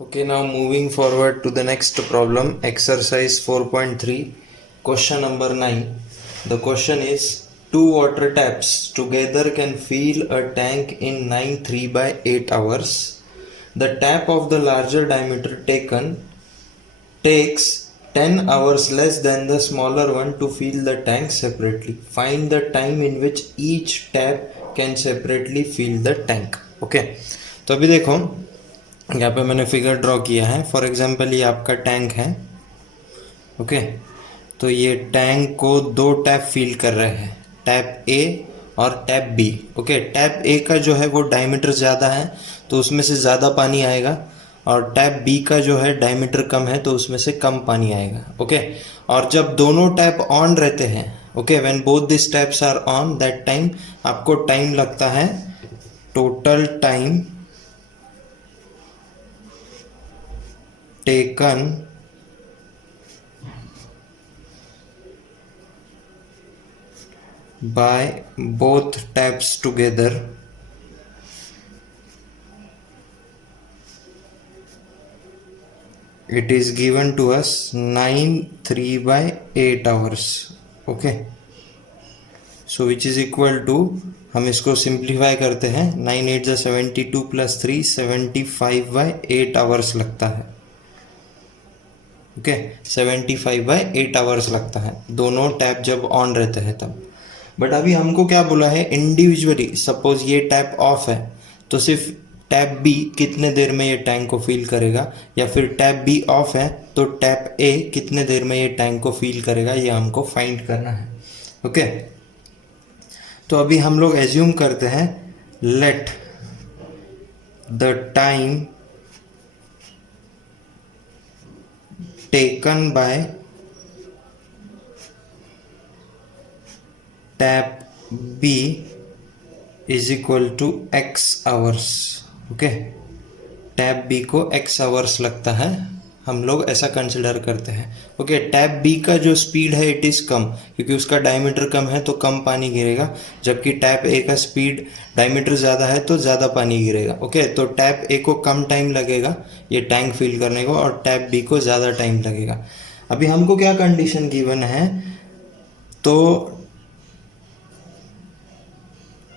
Okay, now moving forward to the next problem, exercise 4.3, question number 9. The question is, two water taps together can fill a tank in 9 3/8 hours. The tap of the larger diameter takes 10 hours less than the smaller one to fill the tank separately. Find the time in which each tap can separately fill the tank. Okay, तो अभी देखो यहाँ पे मैंने figure draw किया है. For example ये आपका टैंक है. ओके, तो ये टैंक को दो टैप फिल कर रहे हैं, टैप ए और tap B. Okay, tap A का जो है वो डायमीटर ज़्यादा है तो उसमें से ज़्यादा पानी आएगा, और टैप बी का जो है डायमीटर कम है तो उसमें से कम पानी आएगा. ओके, और जब दोनों टैप ऑन रहते हैं, okay, when both this taps are on, that time आपको टाइम लगता है, total time taken by both taps together it is given to us 9 3/8 hours. Okay, so which is equal to, हम इसको simplify करते हैं, 9 8 जा 72 प्लस 3 75/8 आवर्स लगता है. ओके, 75/8 आवर्स लगता है दोनों टैप जब ऑन रहते हैं तब. बट अभी हमको क्या बोला है, इंडिविजुअली सपोज ये टैप ऑफ है तो सिर्फ टैप बी कितने देर में ये टैंक को फिल करेगा, या फिर टैप बी ऑफ है तो टैप ए कितने देर में ये टैंक को फिल करेगा, ये हमको फाइंड करना है. ओके, तो अभी हम लोग एज्यूम करते हैं, let the time taken by tap B is equal to x hours. Okay, tap B को x hours लगता है, हम लोग ऐसा कंसिडर करते हैं. ओके, टैप B का जो स्पीड है इट इज़ कम, क्योंकि उसका डायमीटर कम है तो कम पानी गिरेगा, जबकि टैप A का स्पीड डायमीटर ज़्यादा है तो ज़्यादा पानी गिरेगा. ओके, तो टैप A को कम टाइम लगेगा ये टैंक फिल करने को, और टैप B को ज़्यादा टाइम लगेगा. अभी हमको क्या कंडीशन गिवन है, तो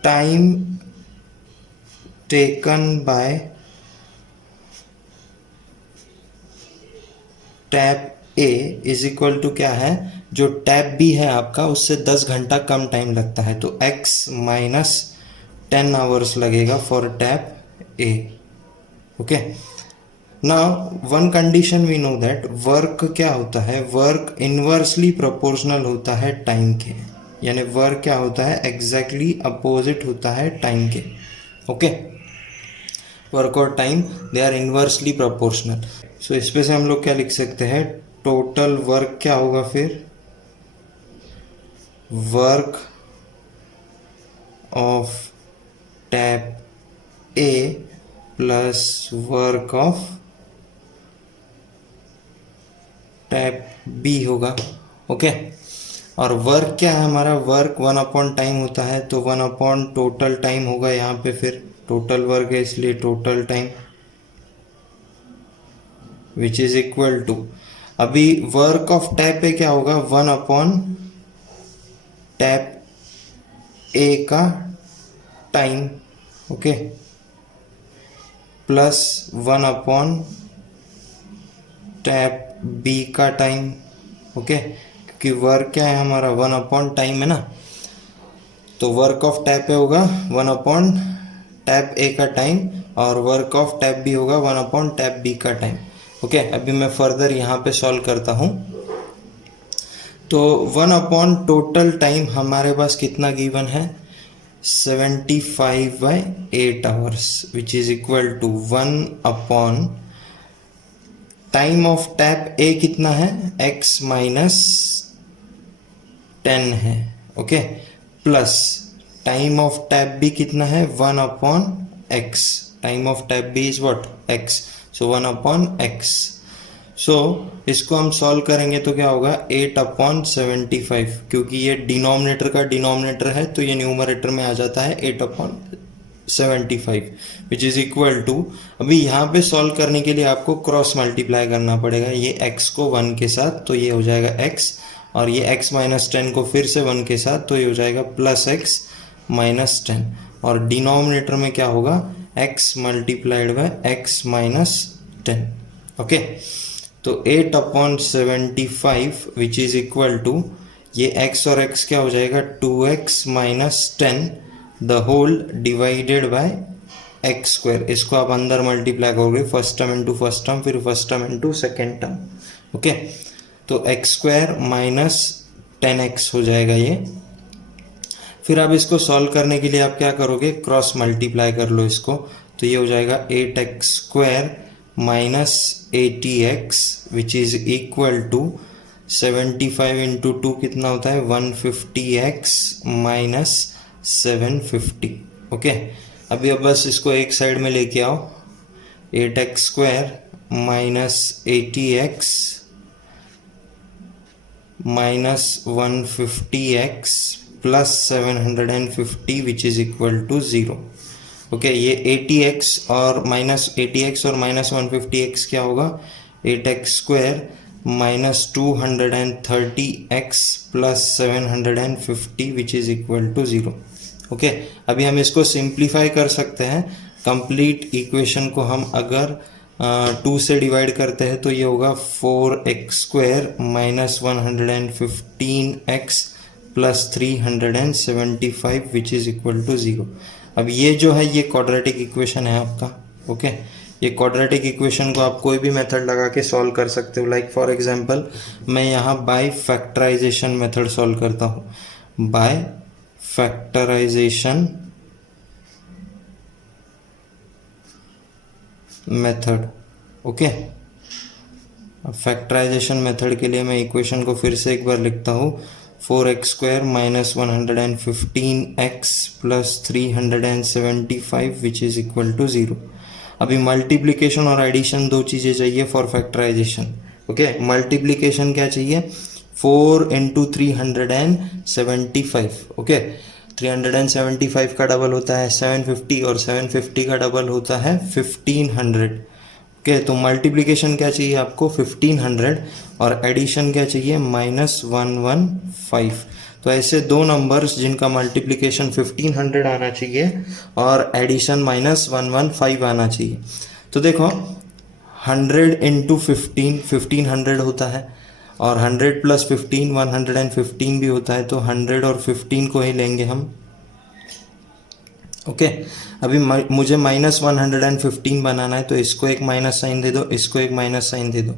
time taken by tap A is equal to क्या है, जो टैप बी है आपका उससे 10 घंटा कम टाइम लगता है, तो x माइनस 10 आवर्स लगेगा for tap A. Okay, now one condition we know that work क्या होता है, वर्क इनवर्सली प्रोपोर्शनल होता है टाइम के, यानी वर्क क्या होता है, एग्जैक्टली अपोजिट होता है टाइम के. ओके, वर्क और time they are inversely proportional. So इस पे से हम लोग क्या लिख सकते हैं, टोटल वर्क क्या होगा फिर, work of tap A plus work of tap B होगा. ओके, और वर्क क्या है हमारा, वर्क 1 टाइम होता है, तो 1 टोटल टाइम होगा. यहाँ पे फिर टोटल वर्क है इसलिए total time which is equal to, अभी वर्क ऑफ टैप ए क्या होगा, 1 टैप ए का time. Okay, plus 1 tap B का टाइम. ओके, क्योंकि वर्क क्या है हमारा, 1 टाइम है ना, तो वर्क ऑफ टैप ए होगा 1 टैप ए का टाइम, और वर्क ऑफ टैप बी होगा 1 टैप बी का टाइम. ओके, अभी मैं फर्दर यहाँ पे सॉल्व करता हूँ. तो 1 टोटल टाइम हमारे पास कितना गिवन है, 75/8 hours, which is equal to 1 time of tap a कितना है, x माइनस 10 है. Okay, plus time of tap b कितना है, 1/x, time of tap b is what, x, so 1/x. So इसको हम सॉल्व करेंगे तो क्या होगा, 8/75, क्योंकि ये डिनोमिनेटर का डिनोमिनेटर है तो ये न्यूमरेटर में आ जाता है 8/, 75 विच इज इक्वल टू, अभी यहाँ पे सॉल्व करने के लिए आपको क्रॉस मल्टीप्लाई करना पड़ेगा, ये x को 1 के साथ तो ये हो जाएगा x, और ये x माइनस 10 को फिर से 1 के साथ तो ये हो जाएगा प्लस x माइनस 10, और डिनोमिनेटर में क्या होगा x multiplied by x minus 10। Okay, तो 8/75 विच इज इक्वल टू, ये x और x क्या हो जाएगा 2x minus 10 the whole divided by x square, इसको आप अंदर मल्टीप्लाई करोगे first term into first term, फिर first term into second term. Okay, तो एक्स स्क्वायर माइनस 10x हो जाएगा ये। फिर आप इसको सॉल्व करने के लिए आप क्या करोगे, क्रॉस मल्टीप्लाई कर लो इसको, तो ये हो जाएगा 8x square minus 80x which is equal to 75 into 2 कितना होता है 150x माइनस 750। ओके, अभी अब बस इसको एक साइड में लेके आओ, 8x square minus 80x minus 150x plus 750 which is equal to 0। Okay, ये 80x और माइनस 80x और माइनस 150x क्या होगा 8x square minus 230x plus 750 which is equal to 0। Okay, अभी हम इसको सिंप्लीफाई कर सकते हैं, कंप्लीट इक्वेशन को हम अगर 2 से डिवाइड करते हैं तो ये होगा 4x square minus 115x plus 375 which is equal to 0। अब ये जो है ये क्वाड्रेटिक इक्वेशन है आपका। ओके, ये क्वाड्रेटिक इक्वेशन को आप कोई भी मेथड लगा के सॉल्व कर सकते हो, लाइक फॉर एग्जांपल मैं यहाँ बाय फैक्टराइजेशन मेथड सॉल्व करता हूँ, बाय फैक्टराइजेशन मेथड। ओके, अब फैक्टराइजेशन मेथड के लिए मैं इक्वेशन को फिर से एक बार लिखता हूँ, 4x square minus 115x plus 375 which is equal to 0। अभी मल्टीप्लिकेशन और एडिशन दो चीज़ें चाहिए फॉर फैक्टराइजेशन। ओके, मल्टीप्लिकेशन क्या चाहिए 4 इंटू 375। ओके, 375 का डबल होता है 750 और 750 का डबल होता है 1500। ओके, तो मल्टीप्लिकेशन क्या चाहिए आपको 1500 और एडिशन क्या चाहिए माइनस 115। तो ऐसे दो नंबर्स जिनका मल्टीप्लिकेशन 1500 आना चाहिए और एडिशन माइनस 115 आना चाहिए। तो देखो 100 इंटू 1500 होता है, और 100 प्लस 15 115 भी होता है, तो 100 और 15 को ही लेंगे हम। ओके, अभी मुझे माइनस 115 बनाना है, तो इसको एक माइनस साइन दे दो, इसको एक माइनस साइन दे दो।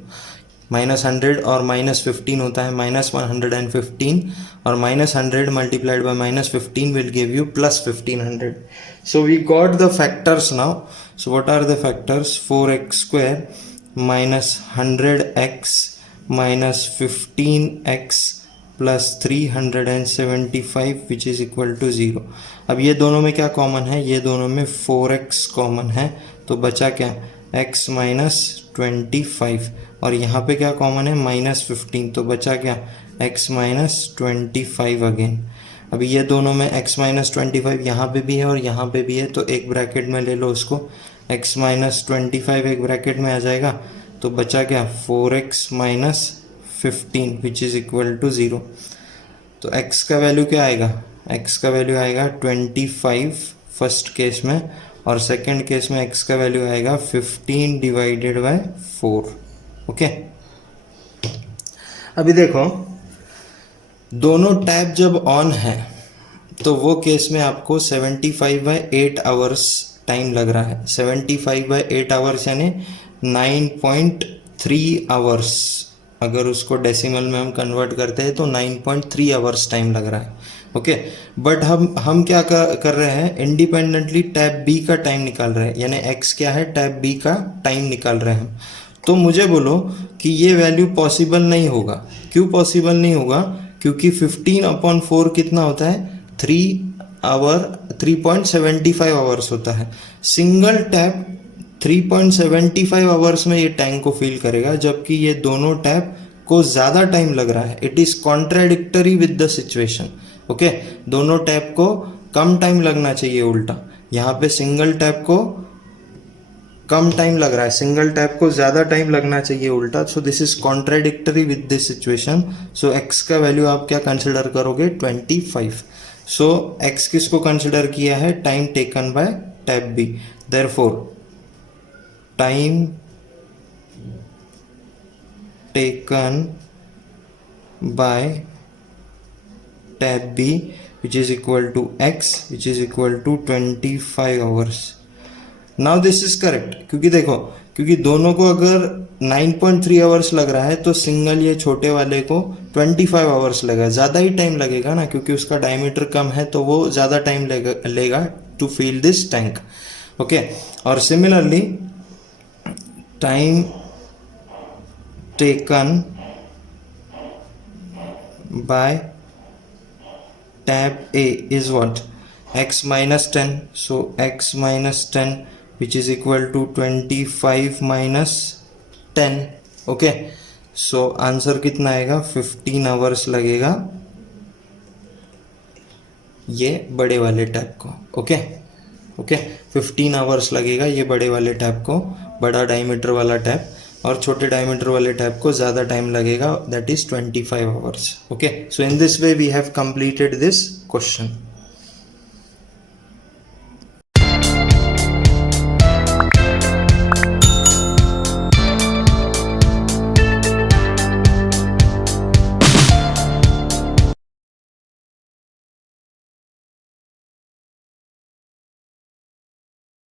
माइनस 100 और माइनस 15 होता है माइनस 115, और minus 100 multiplied by minus 15 will give you plus 1500। So we got the factors now. So what are the factors, 4x square minus 100x minus 15x plus 375 which is equal to 0। अब ये दोनों में क्या common है, ये दोनों में 4x common है, तो बचा क्या x माइनस 25, और यहाँ पे क्या कॉमन है माइनस 15, तो बचा क्या x माइनस 25 अगेन। अभी ये दोनों में x माइनस 25 यहाँ पे भी है और यहाँ पे भी है, तो एक ब्रैकेट में ले लो उसको, x माइनस 25 एक ब्रैकेट में आ जाएगा, तो बचा क्या 4x minus 15 which is equal to 0। तो x का वैल्यू क्या आएगा, x का वैल्यू आएगा 25 फर्स्ट केस में, और सेकंड केस में x का वैल्यू आएगा 15 डिवाइडेड बाय 4। ओके, अभी देखो दोनों टैब जब ऑन है तो वो केस में आपको 75/8 आवर्स टाइम लग रहा है। 75/8 आवर्स यानी 9.3 आवर्स, अगर उसको डेसिमल में हम कन्वर्ट करते हैं तो 9.3 आवर्स टाइम लग रहा है। ओके, बट हम क्या कर रहे हैं, इंडिपेंडेंटली टैब बी का टाइम निकाल रहे हैं, यानी x क्या है टैब बी का टाइम निकाल रहे हैं हम। तो मुझे बोलो कि ये वैल्यू पॉसिबल नहीं होगा। क्यों पॉसिबल नहीं होगा, क्योंकि 15/4 कितना होता है 3.75 आवर्स होता है। सिंगल टैप 3.75 आवर्स में ये टैंक को फिल करेगा, जबकि ये दोनों टैप को ज़्यादा टाइम लग रहा है। It is contradictory with the situation. Okay, दोनों टैप को कम टाइम लगना चाहिए उल्टा, यहाँ पे सिंगल टैप को कम टाइम लग रहा है, सिंगल टैप को ज़्यादा टाइम लगना चाहिए उल्टा. So this is contradictory with this situation. So x का वैल्यू आप क्या कंसिडर करोगे? 25. सो एक्स किसको कंसिडर किया है? Time taken by tap B. Therefore time taken by tap B which is equal to x which is equal to 25 hours. Now this is correct, क्योंकि देखो, क्योंकि दोनों को अगर 9.3 आवर्स लग रहा है तो सिंगल ये छोटे वाले को 25 आवर्स लगेगा, ज़्यादा ही टाइम लगेगा ना, क्योंकि उसका डायमीटर कम है तो वो ज़्यादा टाइम लेगा to fill this tank. Okay, और similarly time taken by tap A is what? x minus 10. So x minus 10 which is equal to 25 minus 10. Okay, so answer कितना आएगा? 15 आवर्स लगेगा ये बड़े वाले टैप को. ओके ओके, 15 आवर्स लगेगा ये बड़े वाले टैप को, बड़ा डायमीटर वाला टैप, और छोटे डायमीटर वाले टैप को ज़्यादा टाइम लगेगा, that is 25 hours. Okay, so in this way we have completed this question.